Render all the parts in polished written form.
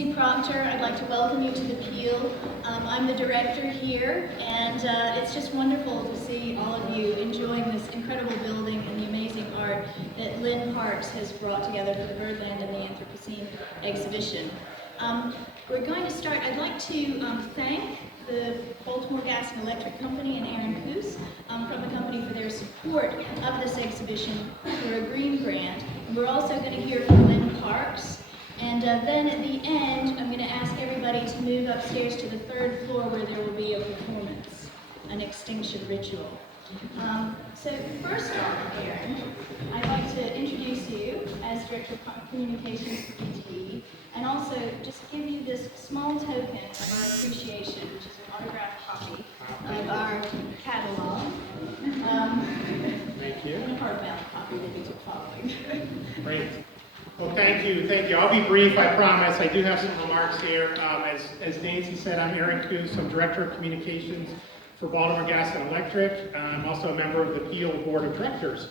Nancy Proctor. I'd like to welcome you to the Peale. I'm the director here, and it's just wonderful to see all of you enjoying this incredible building and the amazing art that Lynn Parks has brought together for the Birdland and the Anthropocene exhibition. We're going to start. I'd like to thank the Baltimore Gas and Electric Company and Aaron Coos from the company for their support of this exhibition for a green grant. And we're also going to hear from Lynn Parks. And then at the end, I'm going to ask everybody to move upstairs to the third floor where there will be a performance, an extinction ritual. So first off, Aaron, I'd like to introduce you as Director of Communications for BTE, and also just give you this small token of our appreciation, which is an autographed copy of our catalog. Thank you. And a hardbound copy that we took following. Great. Well, thank you. I'll be brief, I promise. I do have some remarks here. As Nancy said, I'm Aaron Coos. I'm Director of Communications for Baltimore Gas and Electric. I'm also a member of the Peale Board of Directors.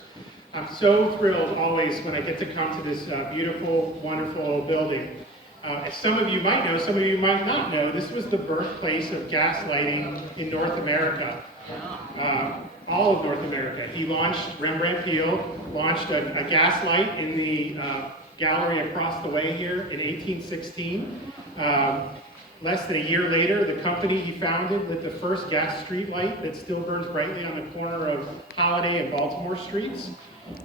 I'm so thrilled always when I get to come to this beautiful, wonderful old building. As some of you might know, some of you might not know, this was the birthplace of gas lighting in North America. All of North America. Rembrandt Peale launched a gas light in the gallery across the way here in 1816. Less than a year later, the company he founded lit the first gas street light that still burns brightly on the corner of Holiday and Baltimore streets.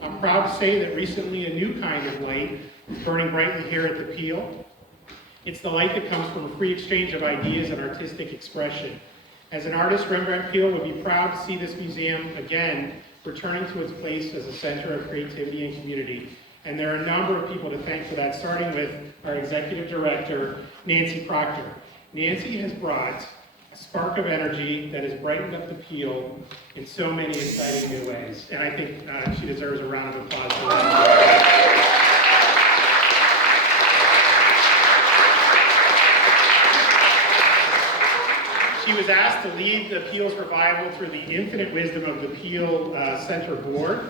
I'm proud to say that recently a new kind of light is burning brightly here at the Peale. It's the light that comes from a free exchange of ideas and artistic expression. As an artist, Rembrandt Peale would be proud to see this museum again returning to its place as a center of creativity and community. And there are a number of people to thank for that, starting with our executive director, Nancy Proctor. Nancy has brought a spark of energy that has brightened up the Peale in so many exciting new ways. And I think she deserves a round of applause for that. She was asked to lead the Peale's revival through the infinite wisdom of the Peale Center Board.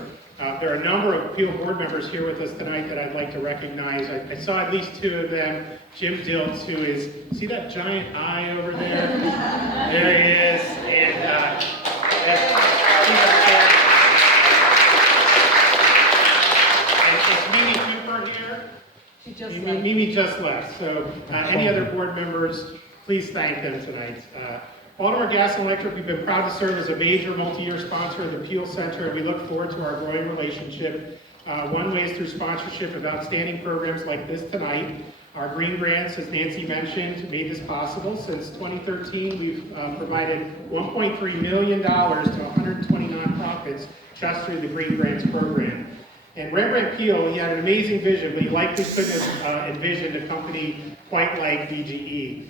There are a number of Peale board members here with us tonight that I'd like to recognize. I saw at least two of them. Jim Diltz, who is, see that giant eye over there? There he is. And it's Mimi Cooper here. She just left. Mimi just left. So any other board members, please thank them tonight. Baltimore Gas and Electric, we've been proud to serve as a major multi-year sponsor of the Peale Center, and we look forward to our growing relationship. One way is through sponsorship of outstanding programs like this tonight. Our green grants, as Nancy mentioned, made this possible. Since 2013, we've provided $1.3 million to 120 nonprofits just through the green grants program. And Rembrandt Peale, he had an amazing vision, but he likely couldn't have envisioned a company quite like BGE.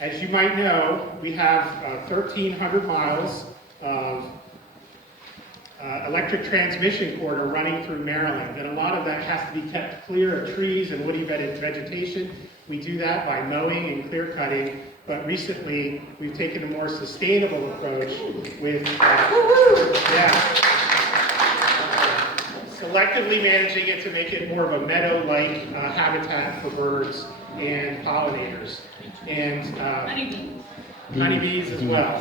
As you might know, we have 1,300 miles of electric transmission corridor running through Maryland, and a lot of that has to be kept clear of trees and woody vegetation. We do that by mowing and clear cutting, but recently we've taken a more sustainable approach with selectively managing it to make it more of a meadow-like habitat for birds and pollinators. And honeybees as well.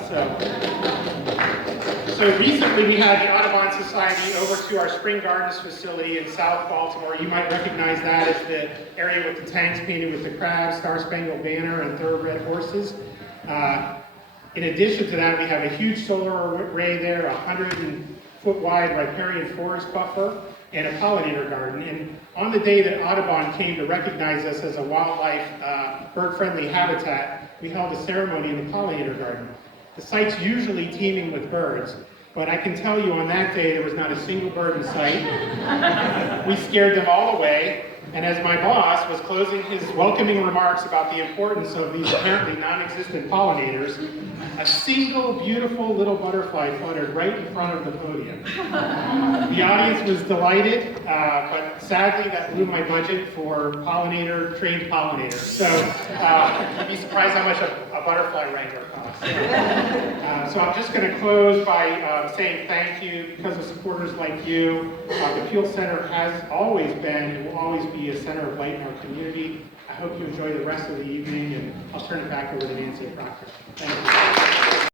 So recently we had the Audubon Society over to our Spring Gardens facility in South Baltimore. You might recognize that as the area with the tanks painted with the crabs, Star-Spangled Banner, and thoroughbred horses. In addition to that, we have a huge solar array there, a 100-foot wide riparian forest buffer, and a pollinator garden. And on the day that Audubon came to recognize us as a wildlife bird-friendly habitat, we held a ceremony in the pollinator garden. The site's usually teeming with birds, but I can tell you on that day there was not a single bird in sight. We scared them all away, and as my boss was closing his welcoming remarks about the importance of these apparently non-existent pollinators, a single beautiful little butterfly fluttered right in front of the podium. The audience was delighted, but sadly that blew my budget for trained pollinators. So you'd be surprised how much a butterfly wrangler cost. So I'm just going to close by saying thank you. Because of supporters like you, the Peale Center has always been and will always be a center of light in our community. I hope you enjoy the rest of the evening, and I'll turn it back over to Nancy Proctor. Thank you.